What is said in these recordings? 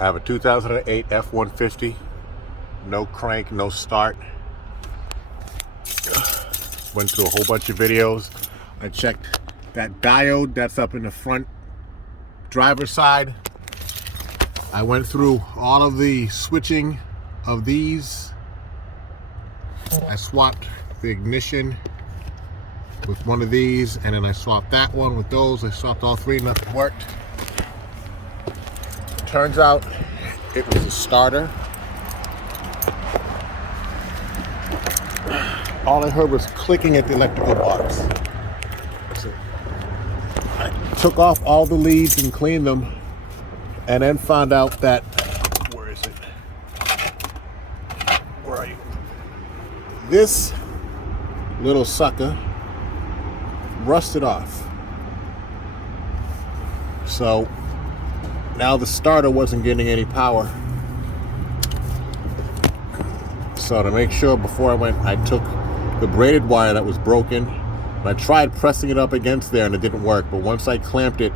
I have a 2008 F150, no crank, no start. Went through a whole bunch of videos. I checked that diode that's up in the front driver's side. I went through all of the switching of these. I swapped the ignition with one of these, and then I swapped that one with those. I swapped all three, nothing worked. Turns out it was a starter. All I heard was clicking at the electrical box. So I took off all the leads and cleaned them, and then found out that, where is it? Where are you? This little sucker rusted off. So now the starter wasn't getting any power. So to make sure, before I went, I took the braided wire that was broken, and I tried pressing it up against there and it didn't work, but once I clamped it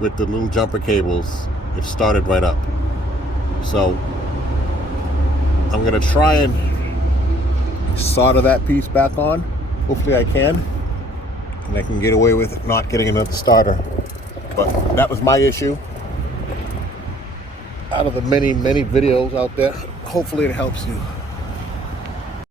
with the little jumper cables, it started right up. So I'm gonna try and solder that piece back on. Hopefully I can, and I can get away with not getting another starter. But that was my issue. Out of the many videos out there, hopefully it helps you.